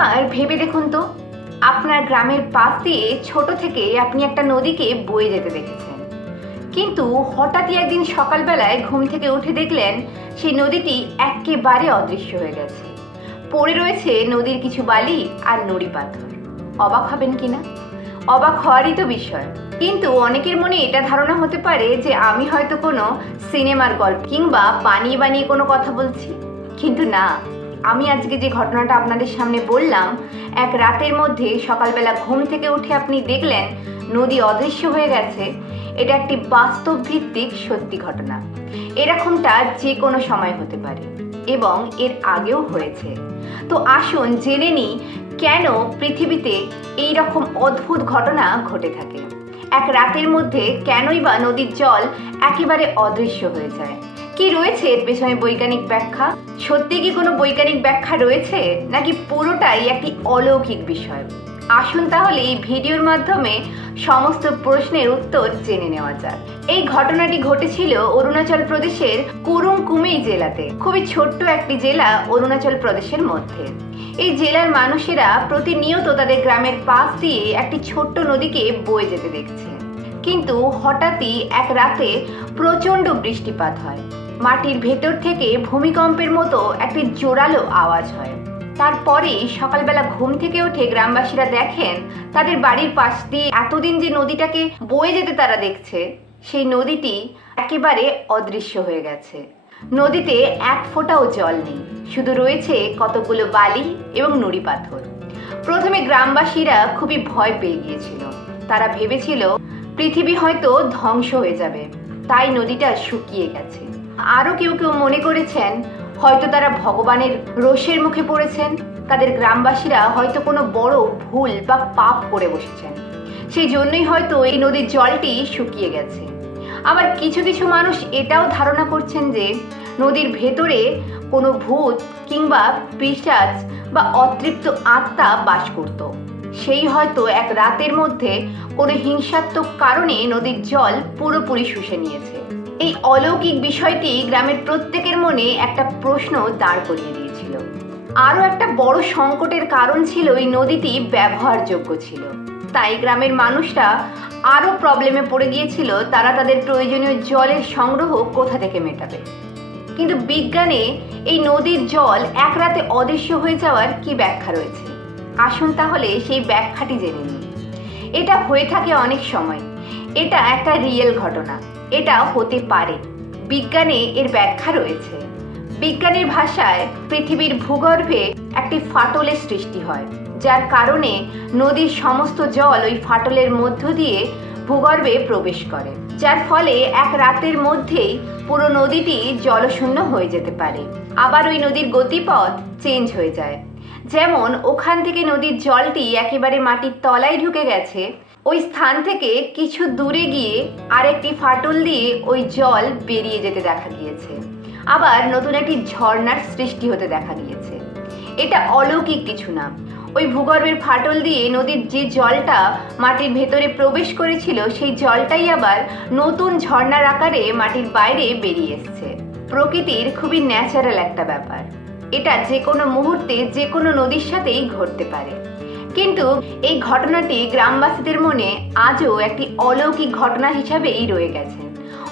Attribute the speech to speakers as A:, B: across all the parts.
A: একবার ভেবে দেখুন তো, আপনার গ্রামের পাশ দিয়ে ছোট থেকে আপনি একটা নদীকে বয়ে যেতে দেখেছেন। কিন্তু হঠাৎই একদিন সকালবেলায় ঘুম থেকে উঠে দেখলেন সেই নদীটি একেবারে অদৃশ্য হয়ে গেছে। পড়ে রয়েছে নদীর কিছু বালি আর নুড়ি পাথর। অবাক হবেন কিনা অবাক হওয়ারই তো বিষয়। কিন্তু অনেকের মনে এটা ধারণা হতে পারে যে আমি হয়তো কোনো সিনেমার গল্প কিংবা বানিয়ে বানিয়ে কোনো কথা বলছি। কিন্তু না আমি আজকে যে ঘটনাটা আপনাদের সামনে বললাম, এক রাতের মধ্যে সকালবেলা ঘুম থেকে উঠে আপনি দেখলেন নদী অদৃশ্য হয়ে গেছে। এটা একটি বাস্তব ভিত্তিক সত্যি ঘটনা। এরকমটা যে কোনো সময় হতে পারে এবং এর আগেও হয়েছে। তো আসুন জেনে নিই কেন পৃথিবীতে এই রকম অদ্ভুত ঘটনা ঘটে থাকে। এক রাতের মধ্যে কেনই বা নদীর জল একেবারে অদৃশ্য হয়ে যায়? কি রয়েছে এর পেছনে বৈজ্ঞানিক ব্যাখ্যা? সত্যি কি কোনো বৈজ্ঞানিক ব্যাখ্যা রয়েছে? নাকি পুরোটাই একটি অলৌকিক বিষয়? আসুন তাহলে এই ভিডিওর মাধ্যমে সমস্ত প্রশ্নের উত্তর জেনে নেওয়া যাক। এই ঘটনাটি ঘটেছিল অরুণাচল প্রদেশের কুরুং কুমেই জেলাতে। খুবই ছোট্ট একটি জেলা অরুণাচল প্রদেশের মধ্যে। এই জেলার মানুষেরা প্রতিনিয়ত তাদের গ্রামের পাশ দিয়ে একটি ছোট্ট নদীকে বয়ে যেতে দেখছে। কিন্তু হঠাৎই এক রাতে প্রচণ্ড বৃষ্টিপাত হয়। মাটির ভেতর থেকে ভূমিকম্পের মতো একটি জোরালো আওয়াজ হয়। তারপরে সকালবেলা ঘুম থেকে উঠে গ্রামবাসীরা দেখেন তাদের বাড়ির পাশ দিয়ে এতদিন যে নদীটাকে বয়ে যেতে তারা দেখছে, সেই নদীটি একেবারে অদৃশ্য হয়ে গেছে। নদীতে এক ফোঁটাও জল নেই, শুধু রয়েছে কতগুলো বালি এবং নুড়ি পাথর। প্রথমে গ্রামবাসীরা খুবই ভয় পেয়ে গিয়েছিল। তারা ভেবেছিল, পৃথিবী হয়তো ধ্বংস হয়ে যাবে, তাই নদীটা শুকিয়ে গেছে। আরও কেউ কেউ মনে করেছেন, হয়তো তারা ভগবানের রোষের মুখে পড়েছেন, তাদের গ্রামবাসীরা হয়তো কোনো বড় ভুল বা পাপ করে বসেছেন। সেই জন্যই হয়তো এই নদীর জলটি শুকিয়ে গেছে। আবার কিছু কিছু মানুষ এটাও ধারণা করছেন যে, নদীর ভেতরে কোনো ভূত কিংবা পিশাচ বা অতৃপ্ত আত্মা বাস করত। সেই হয়তো এক রাতের মধ্যে কোনো হিংসাত্মক কারণে নদীর জল পুরোপুরি শুষে নিয়েছে। এই অলৌকিক বিষয়টি গ্রামের প্রত্যেকের মনে একটা প্রশ্ন দাঁড় করিয়ে দিয়েছিল। আরও একটা বড় সংকটের কারণ ছিল এই নদীটি ব্যবহারযোগ্য ছিল। তাই গ্রামের মানুষরা আরও প্রবলেমে পড়ে গিয়েছিল, তারা তাদের প্রয়োজনীয় জলের সংগ্রহ কোথা থেকে মেটাবে? কিন্তু বিজ্ঞানে এই নদীর জল এক রাতে অদৃশ্য হয়ে যাওয়ার কি ব্যাখ্যা রয়েছে? আসুন তাহলে সেই ব্যাখ্যাটি জেনে নিই। এটা হয়ে থাকে অনেক সময়। এটা একটা রিয়েল ঘটনা। এটা হতে পারে। বিজ্ঞানে এর ব্যাখ্যা রয়েছে। বিজ্ঞানের ভাষায় পৃথিবীর ভূগর্ভে একটি ফাটলের সৃষ্টি হয়, যার কারণে নদীর সমস্ত জল ওই ফাটলের মধ্য দিয়ে ভূগর্ভে প্রবেশ করে, যার ফলে এক রাতের মধ্যেই পুরো নদীটি জলশূন্য হয়ে যেতে পারে। আবার ওই নদীর গতিপথ চেঞ্জ হয়ে যায়। যেমন, ওখান থেকে নদীর জলটি একেবারে মাটির তলায় ঢুকে গেছে ওই স্থান থেকে কিছু দূরে গিয়ে আরেকটি ফাটল দিয়ে ওই জল বেরিয়ে যেতে দেখা গিয়েছে। আবার নতুন একটি ঝর্ণার সৃষ্টি হতে দেখা গিয়েছে। এটা অলৌকিক কিছু না। ওই ভূগর্ভের ফাটল দিয়ে নদীর যে জলটা মাটির ভেতরে প্রবেশ করেছিল, সেই জলটাই আবার নতুন ঝর্ণার আকারে মাটির বাইরে বেরিয়ে এসছে। প্রকৃতির খুবই ন্যাচারাল একটা ব্যাপার। এটা যে কোনো মুহূর্তে যে কোনো নদীর সাথেই ঘটতে পারে। কিন্তু এই ঘটনাটি গ্রামবাসীদের মনে আজও একটি অলৌকিক ঘটনা হিসাবেই রয়ে গেছে।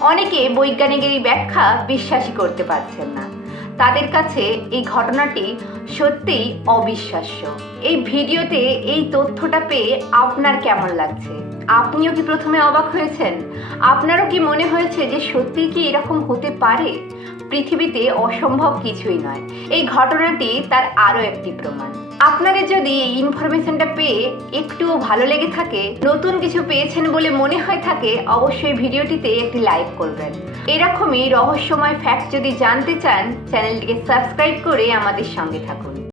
A: অনেকে বৈজ্ঞানিকের এই ব্যাখ্যা বিশ্বাসই করতে পারছেন না। তাদের কাছে এই ঘটনাটি সত্যিই অবিশ্বাস্য। এই ভিডিওতে এই তথ্যটা পেয়ে আপনার কেমন লাগছে? আপনিও কি প্রথমে অবাক হয়েছেন? আপনারও কি মনে হয়েছে যে সত্যি কি এরকম হতে পারে? পৃথিবীতে অসম্ভব কিছুই নয়। এই ঘটনাটি তার আরও একটি প্রমাণ। আপনাদের যদি এই ইনফরমেশনটা পেয়ে একটুও ভালো লেগে থাকে, নতুন কিছু পেয়েছেন বলে মনে হয় থাকে, অবশ্যই ভিডিওটিতে একটি লাইক করবেন। এরকমই রহস্যময় ফ্যাক্ট যদি জানতে চান চ্যানেলটিকে সাবস্ক্রাইব করে আমাদের সঙ্গে থাকুন।